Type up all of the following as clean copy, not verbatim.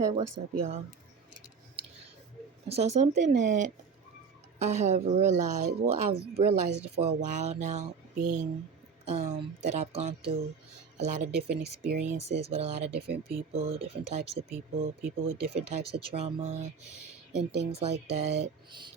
Hey, what's up, y'all? So something that I have realized, well, I've realized it for a while now, being that I've gone through a lot of different experiences with a lot of different people, different types of people with different types of trauma and things like that,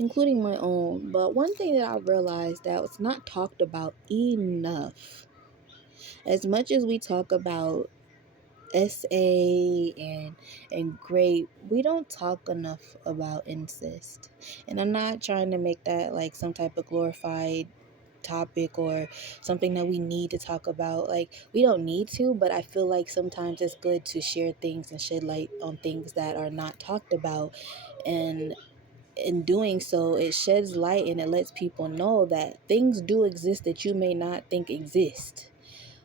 including my own. But one thing that I realized that was not talked about enough, as much as we talk about SA and grape, we don't talk enough about incest. And I'm not trying to make that like some type of glorified topic or something that we need to talk about. Like, we don't need to, but I feel like sometimes it's good to share things and shed light on things that are not talked about. And in doing so, it sheds light and it lets people know that things do exist that you may not think exist.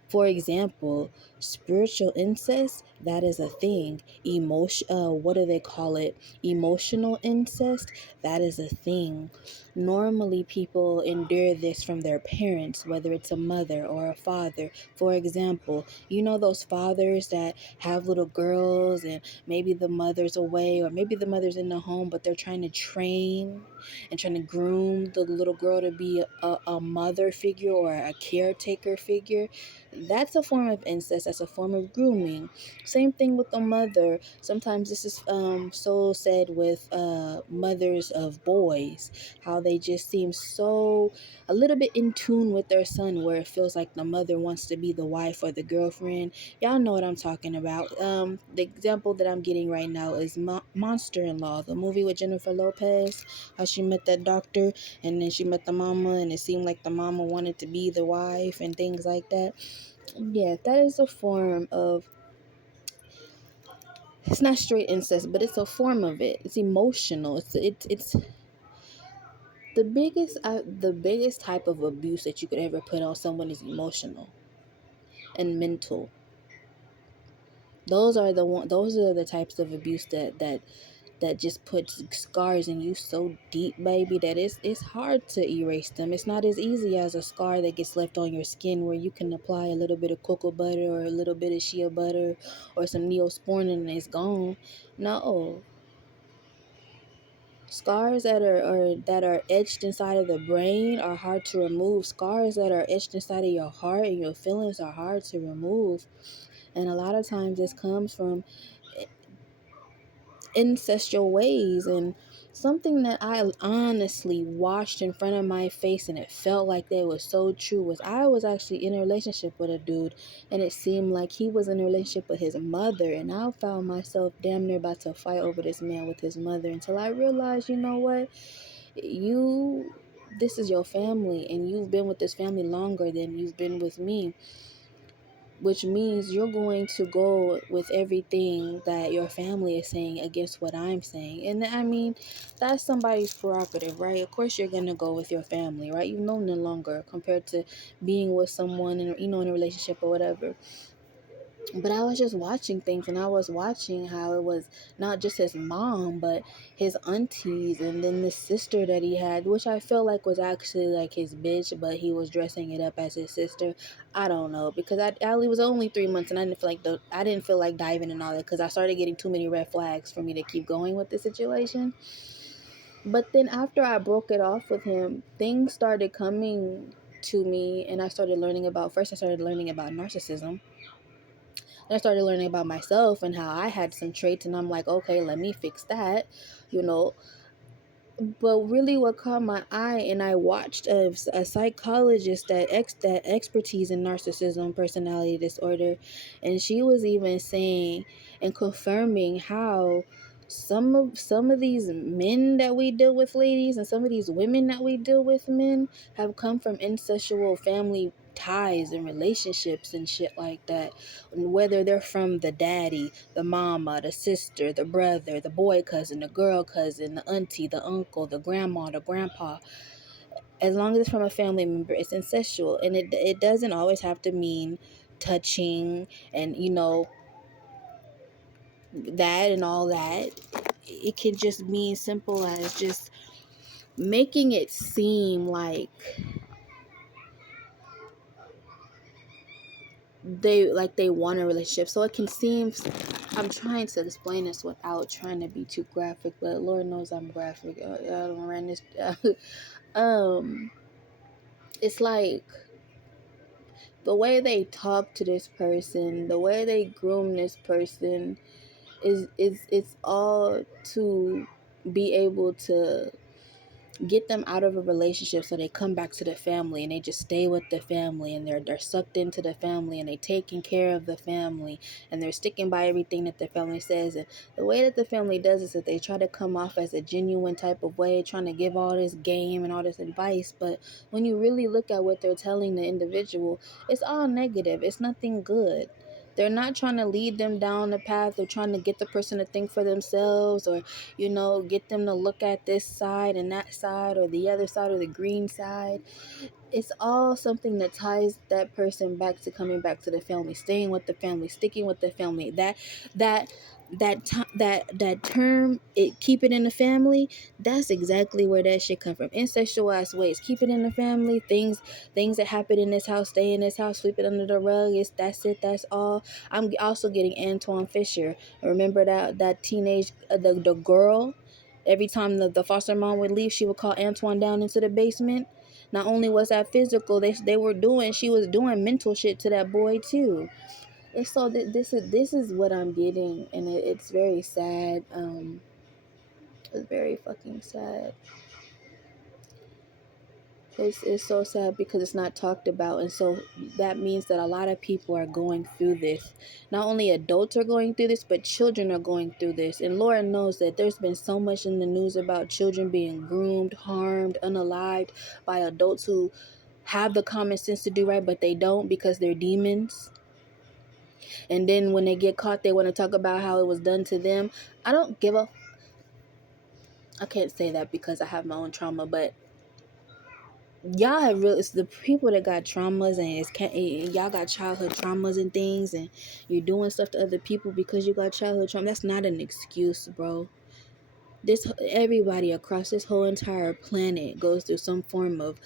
For example, spiritual incest, that is a thing. What do they call it? Emotional incest, that is a thing. Normally, people endure this from their parents, whether it's a mother or a father. For example, you know those fathers that have little girls and maybe the mother's away or maybe the mother's in the home, but they're trying to train and trying to groom the little girl to be a mother figure or a caretaker figure. That's a form of incest. That's a form of grooming. Same thing with the mother. Sometimes this is so said with mothers of boys, how they just seem so a little bit in tune with their son, where it feels like the mother wants to be the wife or the girlfriend. Y'all know what I'm talking about. The example that I'm getting right now is Monster-in-Law, the movie with Jennifer Lopez, how she met that doctor and then she met the mama and it seemed like the mama wanted to be the wife and things like that. Yeah, that is a form of, it's not straight incest, but it's a form of it. It's emotional. It's the biggest type of abuse that you could ever put on someone is emotional and mental. Those are the types of abuse that just puts scars in you so deep, baby, that it's hard to erase them. It's not as easy as a scar that gets left on your skin where you can apply a little bit of cocoa butter or a little bit of shea butter or some Neosporin and it's gone. No. Scars that are etched inside of the brain are hard to remove. Scars that are etched inside of your heart and your feelings are hard to remove. And a lot of times this comes from ancestral ways. And something that I honestly watched in front of my face and it felt like they was so true was I was actually in a relationship with a dude and it seemed like he was in a relationship with his mother, and I found myself damn near about to fight over this man with his mother until I realized, you know what, this is your family and you've been with this family longer than you've been with me, which means you're going to go with everything that your family is saying against what I'm saying. And I mean, that's somebody's prerogative, right? Of course you're going to go with your family, right? You've known them longer compared to being with someone in, in a relationship or whatever. But I was just watching things, and I was watching how it was not just his mom, but his aunties, and then the sister that he had, which I feel like was actually like his bitch, but he was dressing it up as his sister. I don't know, because it was only 3 months, and I didn't feel like diving in all that because I started getting too many red flags for me to keep going with the situation. But then after I broke it off with him, things started coming to me, and I started learning about. First, I started learning about narcissism. I started learning about myself and how I had some traits, and I'm like, okay, let me fix that, you know. But really, what caught my eye, and I watched a psychologist that expertise in narcissism, personality disorder, and she was even saying and confirming how some of these men that we deal with, ladies, and some of these women that we deal with, men, have come from incestual family ties and relationships and shit like that, whether they're from the daddy, the mama, the sister, the brother, the boy cousin, the girl cousin, the auntie, the uncle, the grandma, the grandpa. As long as it's from a family member, it's incestual. And it doesn't always have to mean touching and, that and all that. It can just mean simple as just making it seem like they want a relationship. So it can seem I'm trying to explain this without trying to be too graphic, but Lord knows I'm graphic. I don't run this. um, it's like the way they talk to this person, the way they groom this person, is it's all to be able to get them out of a relationship so they come back to the family and they just stay with the family, and they're sucked into the family, and they taking care of the family, and they're sticking by everything that the family says. And the way that the family does is that they try to come off as a genuine type of way, trying to give all this game and all this advice, but when you really look at what they're telling the individual, it's all negative. It's nothing good. They're not trying to lead them down the path of trying to get the person to think for themselves, or get them to look at this side and that side, or the other side, or the green side. It's all something that ties that person back to coming back to the family, staying with the family, sticking with the family. That term, it keep it in the family. That's exactly where that shit come from. Incestuous ways, keep it in the family. Things that happen in this house, stay in this house, sweep it under the rug. That's it. That's all. I'm also getting Antoine Fisher. Remember that teenage the girl. Every time the foster mom would leave, she would call Antoine down into the basement. Not only was that physical, she was doing mental shit to that boy too. And so this is what I'm getting, and it's very sad. It's very fucking sad. It's so sad because it's not talked about, and so that means that a lot of people are going through this. Not only adults are going through this, but children are going through this. And Laura knows that there's been so much in the news about children being groomed, harmed, unalived by adults who have the common sense to do right, but they don't because they're demons. And then when they get caught, they want to talk about how it was done to them. I can't say that because I have my own trauma, but y'all have really, it's the people that got traumas, and y'all got childhood traumas and things, and you're doing stuff to other people because you got childhood trauma. That's not an excuse, bro. Everybody across this whole entire planet goes through some form of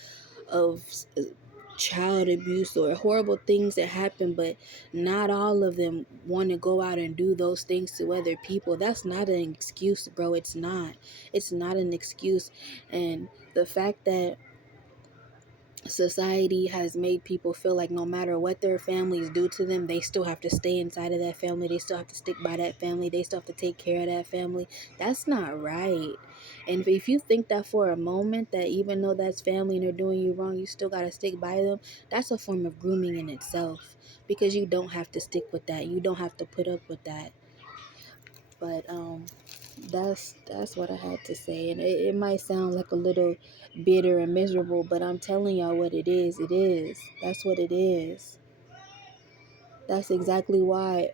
child abuse or horrible things that happen, but not all of them want to go out and do those things to other people. That's not an excuse, bro. It's not an excuse. And the fact that society has made people feel like no matter what their families do to them, they still have to stay inside of that family, they still have to stick by that family, they still have to take care of that family. That's not right. And if you think that for a moment, that even though that's family and they're doing you wrong, you still got to stick by them, that's a form of grooming in itself, because you don't have to stick with that, you don't have to put up with that. But that's what I had to say. And it might sound like a little bitter and miserable, but I'm telling y'all what it is. That's what it is. That's exactly why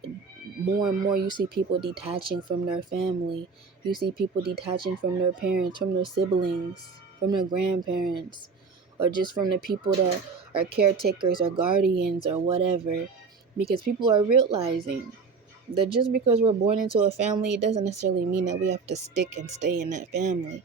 more and more you see people detaching from their family. You see people detaching from their parents, from their siblings, from their grandparents, or just from the people that are caretakers or guardians or whatever, because people are realizing that just because we're born into a family, it doesn't necessarily mean that we have to stick and stay in that family.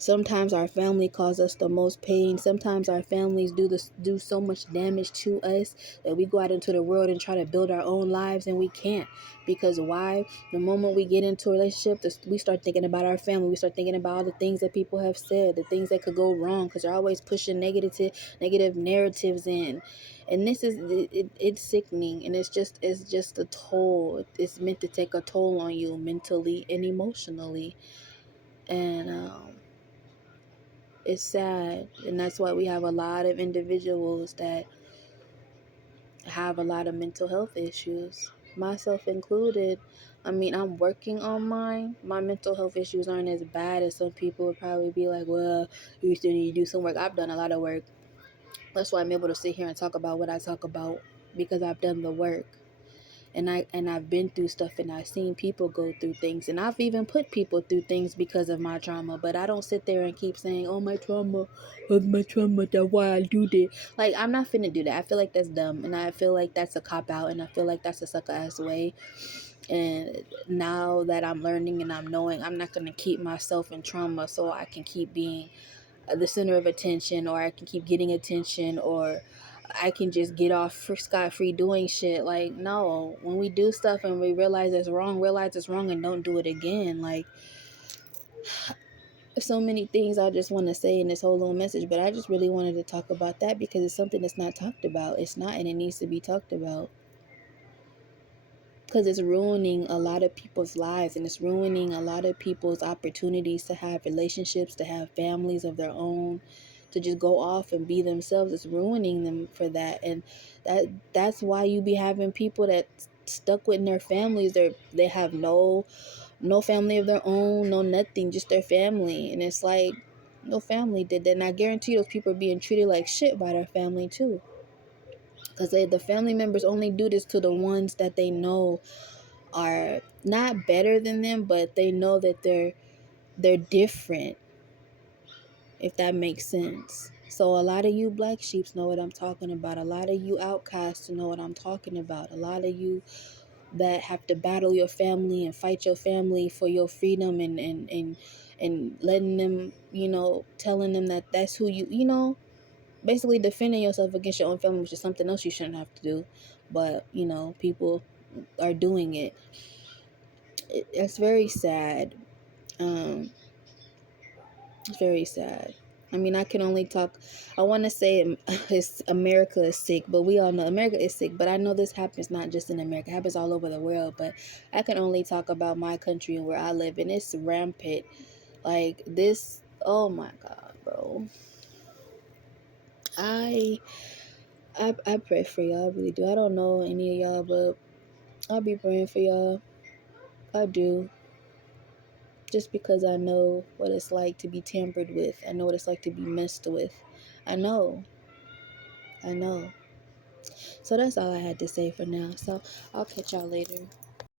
Sometimes our family causes us the most pain. Sometimes our families do so much damage to us that we go out into the world and try to build our own lives, and we can't. Because why? The moment we get into a relationship, we start thinking about our family. We start thinking about all the things that people have said, the things that could go wrong, because they're always pushing negative narratives in. And this is it's sickening, and it's just a toll. It's meant to take a toll on you mentally and emotionally. And it's sad, and that's why we have a lot of individuals that have a lot of mental health issues, myself included. I mean, I'm working on mine. My mental health issues aren't as bad as some people would probably be like, well, you still need to do some work. I've done a lot of work. That's why I'm able to sit here and talk about what I talk about, because I've done the work. And I've been through stuff, and I've seen people go through things, and I've even put people through things because of my trauma. But I don't sit there and keep saying, oh, my trauma, that's why I do this. Like, I'm not finna do that. I feel like that's dumb, and I feel like that's a cop out, and I feel like that's a sucker ass way. And now that I'm learning and I'm knowing, I'm not gonna keep myself in trauma so I can keep being the center of attention, or I can keep getting attention, or I can just get off scot free doing shit. Like, no, when we do stuff and we realize it's wrong and don't do it again. Like, so many things I just want to say in this whole little message, but I just really wanted to talk about that because it's something that's not talked about. It's not, and it needs to be talked about because it's ruining a lot of people's lives, and it's ruining a lot of people's opportunities to have relationships, to have families of their own, to just go off and be themselves. It's ruining them for that. And that's why you be having people that stuck with their families. They have no family of their own, no nothing, just their family. And it's like, no family did that. And I guarantee those people are being treated like shit by their family too, because the family members only do this to the ones that they know are not better than them, but they know that they're different, if that makes sense. So a lot of you black sheeps know what I'm talking about. A lot of you outcasts know what I'm talking about. A lot of you that have to battle your family and fight your family for your freedom, and letting them, telling them that that's who basically defending yourself against your own family, which is something else you shouldn't have to do. But, people are doing it. It's very sad. Um, it's very sad. I mean, I can only talk. I want to say America is sick, but we all know America is sick. But I know this happens not just in America; it happens all over the world. But I can only talk about my country and where I live, and it's rampant. Like this. Oh my God, bro. I I pray for y'all. I really do. I don't know any of y'all, but I'll be praying for y'all. I do. Just because I know what it's like to be tampered with. I know what it's like to be messed with. I know. I know. So that's all I had to say for now. So I'll catch y'all later.